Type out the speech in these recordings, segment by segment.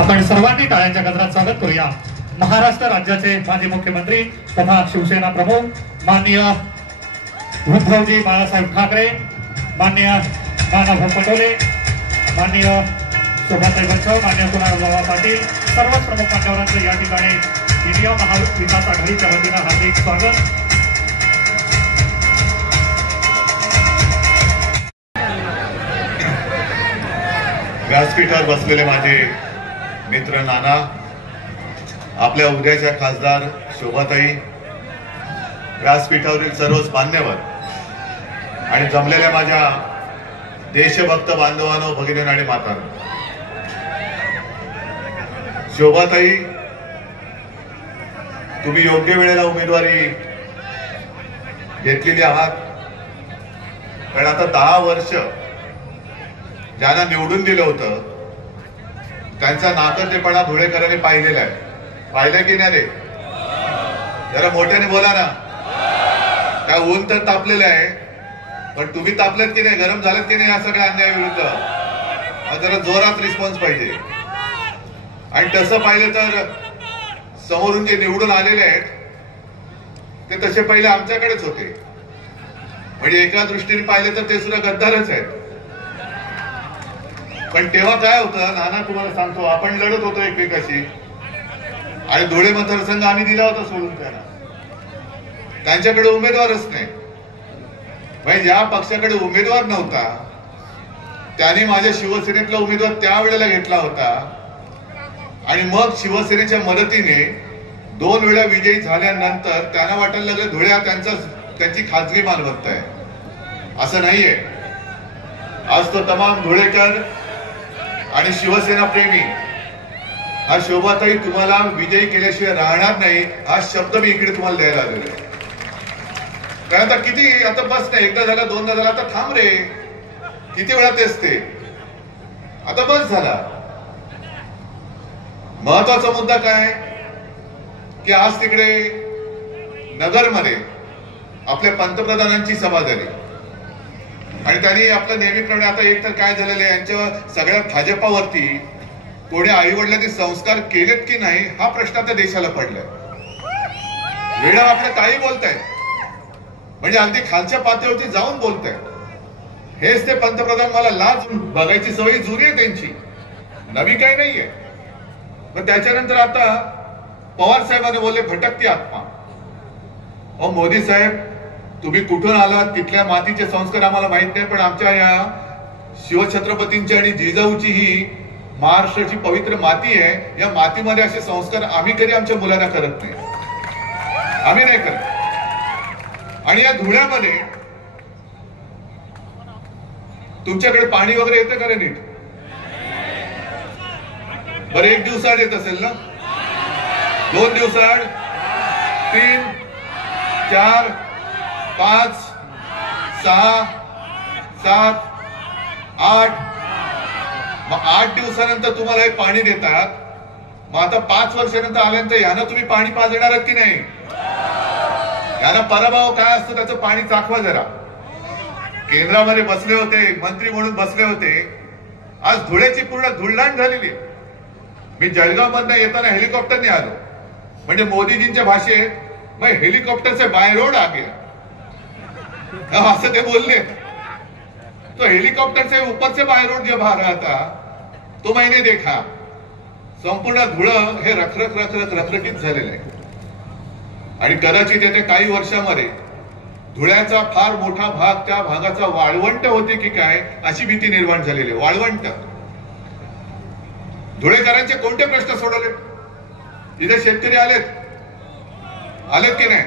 आपण सर्वांनी टाळ्यांच्या गजरात स्वागत करूया महाराष्ट्र राज्याचे माजी मुख्यमंत्री तथा शिवसेना प्रमुख माननीय उद्धवजी बाळासाहेब ठाकरे, माननीय नानाभाऊ पटोले, माननीय शोभाताई बच्चव, माननीय कुणालराव पाटील, सर्वच प्रमुख मान्यवरांचे या ठिकाणी इंडिया महाविकास आघाडीच्या वतीने हार्दिक स्वागत। व्यासपीठावर बसलेले माझे मित्र नाना, आपल्या उद्याच्या खासदार शोभाताई, व्यासपीठावरील सर्वच मान्यवर आणि जमलेल्या माझ्या देशभक्त बांधवांनो, भगिनी आणि मातांनो, शोभाताई, तुम्ही योग्य वेळेला उमेदवारी घेतलेली आहात। पण आता 10 वर्ष ज्यांना निवडून दिलं होतं त्यांचा नाकर्तेपणा धुळेकरांनी पाहिलेला आहे। पाहिलं की नाही रे? जरा मोठ्याने बोला ना। काय ऊन तर तापलेलं आहे, पण तुम्ही तापलेत की नाही, गरम झालेत की नाही या सगळ्या अन्यायाविरुद्ध? जरा जोरात रिस्पॉन्स पाहिजे। आणि तसं पाहिलं तर समोरून जे निवडून आलेले आहेत ते तसे पहिले आमच्याकडेच होते, म्हणजे एका दृष्टीने पाहिलं तर ते सुद्धा गद्दारच आहेत। पण तेव्हा काय होतं नाना, तुम्हाला सांगतो, आपण लढत होतो एकमेकाशी आणि धुळे मतदारसंघ आम्ही दिला होता सोडून त्यांना। त्यांच्याकडे उमेदवारच नाही, म्हणजे ज्या पक्षाकडे उमेदवार नव्हता त्यांनी माझ्या शिवसेनेतला उमेदवार त्यावेळेला घेतला होता आणि मग शिवसेनेच्या मदतीने 2 वेळा विजयी झाल्यानंतर त्यांना वाटायला लागलं धुळे हा त्यांची खाजगी मालमत्ता आहे। असं नाहीये। आज तो तमाम धुळेकर आणि शिवसेना प्रेमी हा शोभाताई तुम्हाला विजयी केल्याशिवाय राहणार नाही, हा शब्द मी इकडे तुम्हाला द्यायला आलेलो आहे। कारण आता किती, आता बस नाही, एकदा झाला, दोनदा झाला, आता थांब रे, किती वेळा तेच ते, आता बस झाला। महत्वाचा मुद्दा काय की आज तिकडे नगरमध्ये आपल्या पंतप्रधानांची सभा झाली आणि त्यांनी आपलं नेहमीप्रमाणे, आता एक तर काय झालेलं आहे, यांच्या सगळ्या भाजपावरती कोणी आई वडिलांनी संस्कार केलेत की नाही हा प्रश्न आता देशाला पडलाय। वेळा आपलं काही बोलतायत, म्हणजे अगदी खालच्या पातळीवरती जाऊन बोलतायत। हेच ते पंतप्रधान, मला लाज बघायची सवय जुनी आहे त्यांची, नवी काही नाहीये। पण त्याच्यानंतर आता पवार साहेबांनी बोलले भटकती आत्मा। ओ मोदी साहेब, तुम्ही कुठून आलात, तिथल्या मातीचे संस्कार आम्हाला माहित नाही, पण आमच्या या शिवछत्रपतींची आणि जिजाऊची ही महाराष्ट्राची पवित्र माती आहे। या मातीमध्ये असे संस्कार आम्ही कधी आमच्या मुलांना करत नाही, आम्ही नाही करत। आणि या धुळ्यामध्ये तुमच्याकडे पाणी वगैरे येतं का रे नीट? बरं, 1 दिवसाआड येत असेल ना, 2 दिवसाआड, 3, 4, 5, 6, 7, 8, मग 8 दिवसानंतर तुम्हाला हे पाणी देतात। मग आता 5 वर्षानंतर आल्यानंतर यांना तुम्ही पाणी पाजणार आहात की नाही? यांना पराभव काय असतं त्याचं पाणी चाखवा जरा। केंद्रामध्ये बसले होते, मंत्री म्हणून बसले होते, आज धुळ्याची पूर्ण धुळदाण झालेली। मी जळगाव मधनं येताना हेलिकॉप्टरने आलो, म्हणजे मोदीजींच्या भाषेत मैं हेलिकॉप्टर से बाय रोड आ गया, असं ते बोलले। तो हेलिकॉप्टर से ऊपर से बाय रोड जब आ रहा था तो मैंने देखा, संपूर्ण धुळं हे रखरखीत झालेलं आहे। आणि कदाचित येत्या काही वर्षामध्ये धुळ्याचा फार मोठा भाग, त्या भागाचा वाळवंट होते की काय अशी भीती निर्माण झालेली आहे। वाळवंट। धुळेकरांचे कोणते प्रश्न सोडवले? तिथे शेतकरी आलेत की नाही?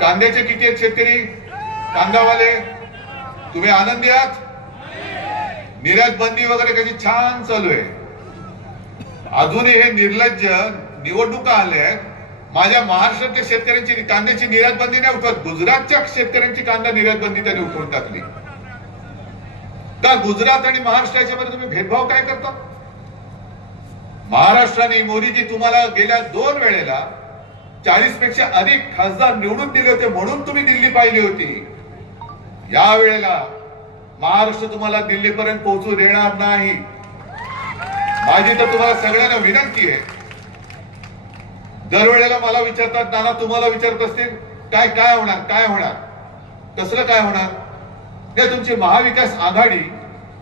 कांद्याचे किती आहेत शेतकरी, कांदावाले? तुम्ही आनंदी आहात? निर्यात बंदी वगैरे कशी छान चालू आहे। अजूनही हे निर्लज्ज निवडणुका आल्या, माझ्या महाराष्ट्रातल्या शेतकऱ्यांची कांद्याची निर्यात बंदी नाही उठवत, गुजरातच्या शेतकऱ्यांची कांदा निर्यात बंदी त्यांनी उठवून टाकली। का गुजरात आणि महाराष्ट्राच्या मध्ये तुम्ही भेदभाव काय करता? महाराष्ट्राने मोदीजी तुम्हाला गेल्या 2 वेळेला 40 पेक्षा अधिक खासदार निवडून दिले होते, म्हणून तुम्ही दिल्ली पाहिली होती। या वेळेला महाराष्ट्र तुम्हाला दिल्लीपर्यंत पोहोचू देणार नाही। माझी तर तुम्हाला सगळ्यांना विनंती आहे, दरवेळेला मला विचारतात, नाना तुम्हाला विचारत असतील काय काय होणार, काय होणार, कसलं काय होणार, ते तुमची महाविकास आघाडी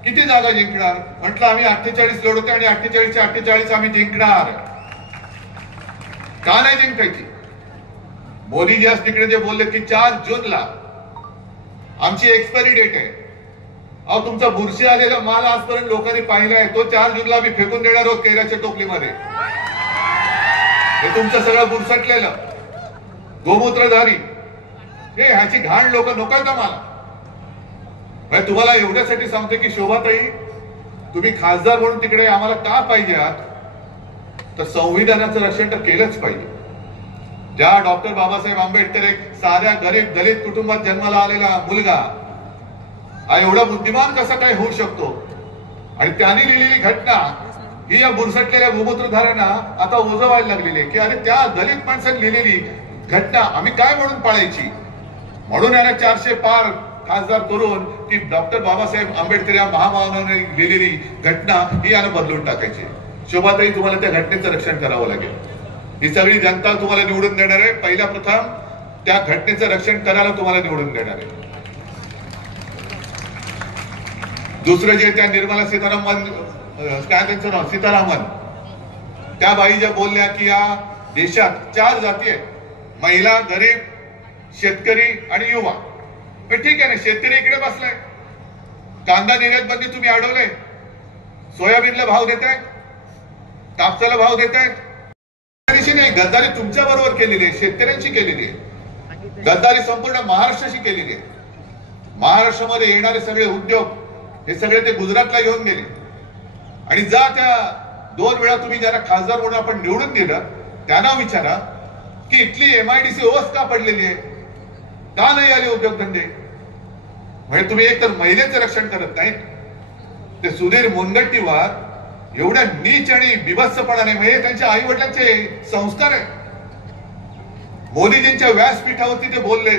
किती जागा जिंकणार. म्हटलं आम्ही 48 लढवतो आणि 48च्या 48 आम्ही जिंकणार. का नाही जिंकायची? मोदीजी आज तिकडे जे बोलले की 4 जूनला आमची एक्सपायरी डेट आहे. अहो तुमचा बुरशी आलेला माल आजपर्यंत लोकांनी पाहिला आहे, तो 4 जूनला आम्ही फेकून देणार आहोत कैऱ्याच्या टोपलीमध्ये. हे तुमचं सगळं बुरसटलेलं गोमूत्रधारी हे ह्याची घाण लोक नकोय का मला? तुम्हाला एवढ्यासाठी सांगते की शोभाताई, तुम्ही खासदार म्हणून तिकडे आम्हाला का पाहिजे आहात, तर संविधानाचं रक्षण तर केलंच पाहिजे. ज्या डॉक्टर बाबासाहेब आंबेडकर एक साध्या गरीब दलित कुटुंबात जन्माला आलेला मुलगा हा एवढा बुद्धिमान कसा काय होऊ शकतो, आणि त्यांनी लिहिलेली घटना ही या बुरसटलेल्या गोमूत्रधाऱ्यांना आता ओझवायला लागलेली आहे की अरे त्या दलित माणसाने लिहिलेली घटना आम्ही काय म्हणून पाळायची. म्हणून यांना 400 पार खासदार करून ती डॉक्टर बाबासाहेब आंबेडकर या महामानवाने लिहिलेली घटना ही यानं बदलून टाकायची. शोभाताई, तुम्हाला त्या घटनेचं रक्षण करावं लागेल. ही सगळी जनता तुम्हाला निवडून देणार आहे. पहिल्या प्रथम त्या घटनेचं रक्षण करायला तुम्हाला निवडून देणार आहे. दुसरं जे त्या निर्मला सीतारामन, काय त्यांचं नाव, सीतारामन, त्या बाई ज्या बोलल्या की या देशात 4 जाती आहेत, महिला, गरीब, शेतकरी आणि युवा. ठीक आहे ना, शेतकरी इकडे बसलाय, कांदा निर्यात बंदी तुम्ही अडवले, सोयाबीनला भाव देताय, कापसाला भाव देताय. नाही, गद्दारी तुमच्या बरोबर केलेली आहे, शेतकऱ्यांची केलेली आहे. गद्दारी संपूर्ण महाराष्ट्राशी केलेली आहे. महाराष्ट्रामध्ये येणारे सगळे उद्योग हे सगळे ते गुजरातला घेऊन गेले. आणि जा त्या 2 वेळा तुम्ही ज्याला खासदार म्हणून आपण निवडून दिलं त्यांना विचारा की इथली MIDC ओस का पडलेली आहे, का नाही आले उद्योगधंदे. म्हणजे तुम्ही एक तर महिलेचं रक्षण करत नाहीत, ते सुधीर मुनगंटीवार एवढ्या नीच आणि बिभत्सपणाने, म्हणजे त्यांच्या आई वडिलांचे संस्कार आहे. मोदीजींच्या व्यासपीठावरती ते बोलले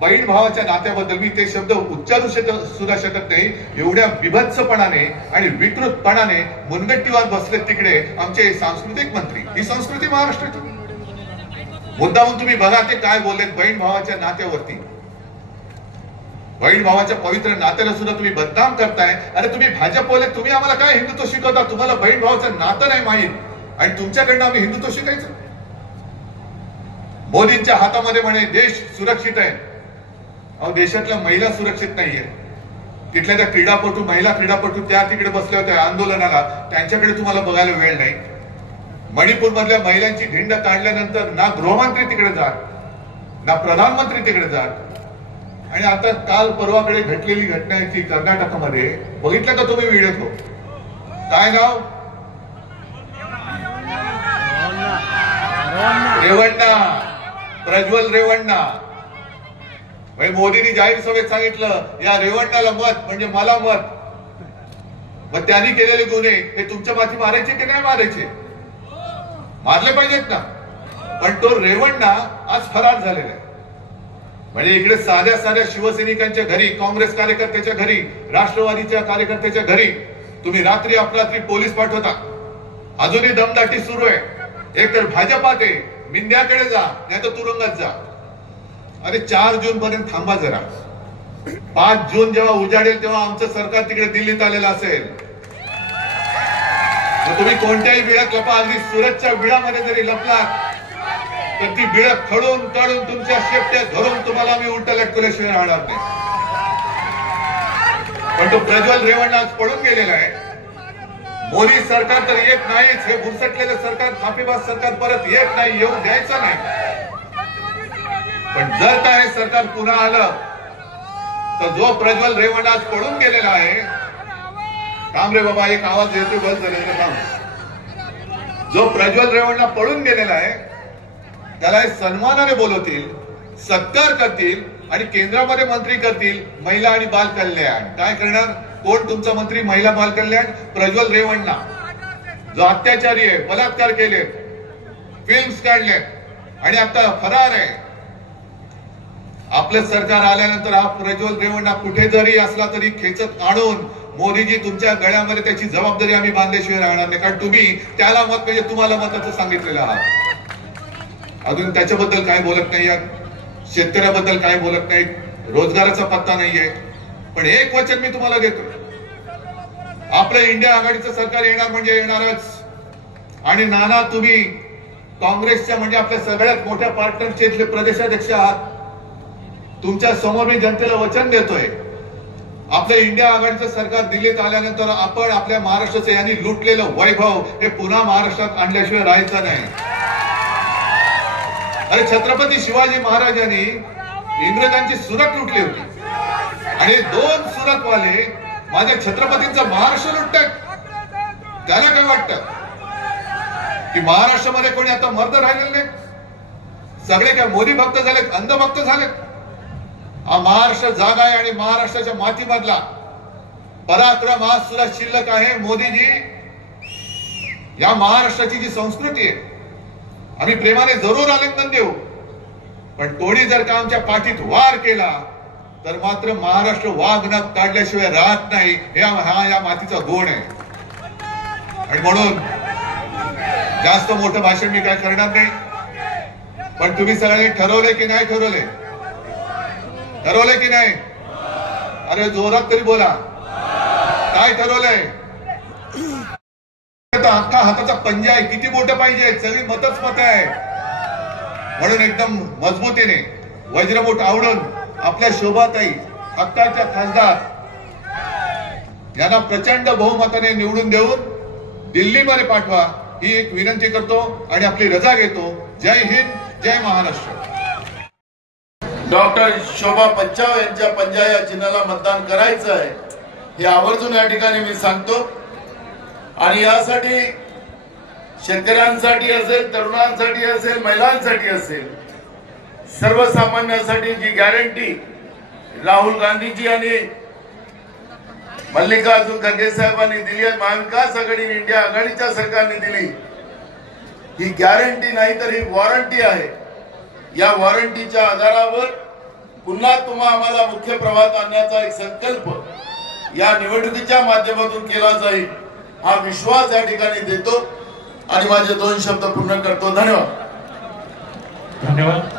बहीण भावाच्या नात्याबद्दल, मी ते शब्द उच्चारू सुद्धा शकत नाही, एवढ्या बिभत्सपणाने आणि विकृतपणाने मुनगंटीवार बसले तिकडे आमचे सांस्कृतिक मंत्री. ही संस्कृती महाराष्ट्राची. मुद्दाहून तुम्ही बघा ते काय बोललेत बहीण भावाच्या नात्यावरती. बहीण भावाच्या पवित्र नात्याला सुद्धा तुम्ही बदनाम करताय. अरे तुम्ही भाजपवाले, तुम्ही आम्हाला काय हिंदुत्व शिकवता? तुम्हाला बहीण भावाचं नातं नाही माहीत आणि तुमच्याकडनं आम्ही हिंदुत्व शिकायचं. मोदींच्या हातामध्ये म्हणे देश सुरक्षित आहे. अहो देशातल्या महिला सुरक्षित नाहीये. तिथल्या त्या क्रीडापटू, महिला क्रीडापटू त्या तिकडे बसल्या होत्या आंदोलनाला, त्यांच्याकडे तुम्हाला बघायला वेळ नाही. मणिपूर मधल्या महिलांची धिंड काढल्यानंतर ना गृहमंत्री तिकडे जात, ना प्रधानमंत्री तिकडे जात. आणि आता काल परवाकडे घडलेली घटना आहे ती कर्नाटकमध्ये, बघितलं का तुम्ही व्हिडिओ? काय नाव? रेवण्णा, प्रज्वल रेवण्णा. मोदींनी जाहीर सभेत सांगितलं या रेवण्णाला मत म्हणजे मला मत. मग त्यांनी केलेले गुन्हे हे तुमच्या माथी मारायचे की नाही मारायचे? मारले पाहिजेत ना. पण तो रेवण्णा आज फरार झालेला आहे. म्हणजे इकडे साध्या साध्या शिवसैनिकांच्या घरी, काँग्रेस कार्यकर्त्याच्या घरी, राष्ट्रवादीच्या कार्यकर्त्याच्या घरी तुम्ही रात्री अपरात्री पोलीस पाठवता. अजूनही दमदाटी सुरू आहे. एक तर भाजपात आहे, मिंद्याकडे जा नाही तर तुरुंगात जा. अरे 4 जून पर्यंत थांबा जरा. 5 जून जेव्हा उजाडेल तेव्हा आमचं सरकार तिकडे दिल्लीत आलेलं असेल. तुम्ही कोणत्याही बिळात लपा, अगदी सुरतच्या बिळामध्ये जरी लपलात तर ती बिळ खडून काढून तुमच्या शेपट्यात धरून तुम्हाला आम्ही उलटा लटकल्याशिवाय राहणार नाही. पण तो प्रज्वल रेवण्णा आज पळून गेलेला आहे. मोदी सरकार तर येत नाहीच. हे बुरसटलेलं सरकार, थापीबाज सरकार परत येत नाही, येऊ द्यायचं नाही. पण जर का हे सरकार पुन्हा आलं तर जो प्रज्वल रेवण्णा आज पळून गेलेला आहे, काम रे बाबा एक आवाज येतो बस झालेलं काम. जो प्रज्वल रेवण्णा पळून गेलेला आहे त्याला सन्मानाने बोलवतील, सत्कार करतील आणि केंद्रामध्ये मंत्री करतील महिला आणि बाल कल्याण. काय करणार? कोण तुमचा मंत्री महिला बाल कल्याण? प्रज्वल रेवण्णा, जो अत्याचारी आहे, बलात्कार केले, फिल्म्स काढले आणि आता फरार आहे. आपलं सरकार आल्यानंतर हा प्रज्वल रेवण्णा कुठे जरी असला तरी खेचत आणून मोदीजी तुमच्या गळ्यामध्ये त्याची जबाबदारी आम्ही बांधल्याशिवाय राहणार नाही, कारण तुम्ही त्याला मत म्हणजे तुम्हाला मताचं सांगितलेलं आहात. अजून त्याच्याबद्दल काय बोलत नाही, शेतकऱ्याबद्दल काय बोलत नाही, रोजगाराचा पत्ता नाहीये. पण एक वचन मी तुम्हाला देतो, आपलं इंडिया आघाडीचं सरकार येणार म्हणजे येणारच. आणि नाना तुम्ही काँग्रेसच्या म्हणजे आपल्या सगळ्यात मोठ्या पार्टनरचे प्रदेशाध्यक्ष आहात. तुमच्या समोर मी जनतेला वचन देतोय, आपलं इंडिया आघाडीचं सरकार दिल्लीत आल्यानंतर आपण आपल्या महाराष्ट्राचं यांनी लुटलेलं वैभव हे पुन्हा महाराष्ट्रात आणल्याशिवाय राहायचं नाही. अरे छत्रपती शिवाजी महाराजांनी इंग्रजांची सुरत लुटली होती आणि 2 सुरतवाले माझ्या छत्रपतींचा महाराष्ट्र लुटतात. त्याला काय वाटतं की महाराष्ट्रामध्ये कोणी आता मर्द राहिलेले नाही? सगळे काय मोदी भक्त झालेत, अंधभक्त झालेत? हा महाराष्ट्र जागा आहे आणि महाराष्ट्राच्या मातीमधला पराक्रम आज सुद्धा शिल्लक आहे. मोदीजी, या महाराष्ट्राची जी संस्कृती आहे आम्ही प्रेमाने जरूर आलिंगन देऊ, पण कोणी जर का आमच्या पाठीत वार केला तर मात्र महाराष्ट्र वाघ नख काढल्याशिवाय राहत नाही. हा या मातीचा गुण आहे. आणि म्हणून जास्त मोठं भाषण मी काय करणार नाही, पण तुम्ही सगळ्यांनी ठरवलंय की नाही ठरवलंय? ठरवलंय की नाही? अरे जोरात तरी बोला, काय ठरवलंय? अख्खा हाताचा पंजा आहे, किती मोठं पाहिजे? सगळी मतच मत आहे. म्हणून एकदम मजबूतीने वज्रमूठ आवडून आपल्या शोभाताई हक्काच्या खासदार यांना प्रचंड बहुमताने निवडून देऊन दिल्लीमध्ये पाठवा ही एक विनंती करतो आणि आपली रजा घेतो. जय हिंद, जय महाराष्ट्र. डॉक्टर शोभा पंचाव यांच्या पंजा या चिन्हाला मतदान करायचं आहे हे आवर्जून या ठिकाणी मी सांगतो. आणि यासाठी शेतकऱ्यांसाठी असेल, तरुणांसाठी असेल, महिलांसाठी असेल, सर्वसामान्यांसाठी जी गॅरंटी राहुल गांधीजी आणि मल्लिकार्जुन खरगे साहेबांनी दिली आहे, महाविकास आघाडी इंडिया आघाडीच्या सरकारने दिली, ही गॅरंटी नाही तर ही वॉरंटी आहे. या वॉरंटीच्या आधारावर पुन्हा तुम्हा आम्हाला मुख्य प्रवाहात आणण्याचा एक संकल्प या निवडणुकीच्या माध्यमातून केला जाईल हा विश्वास या ठिकाणी देतो आणि माझे 2 शब्द पूर्ण करतो. धन्यवाद. धन्यवाद.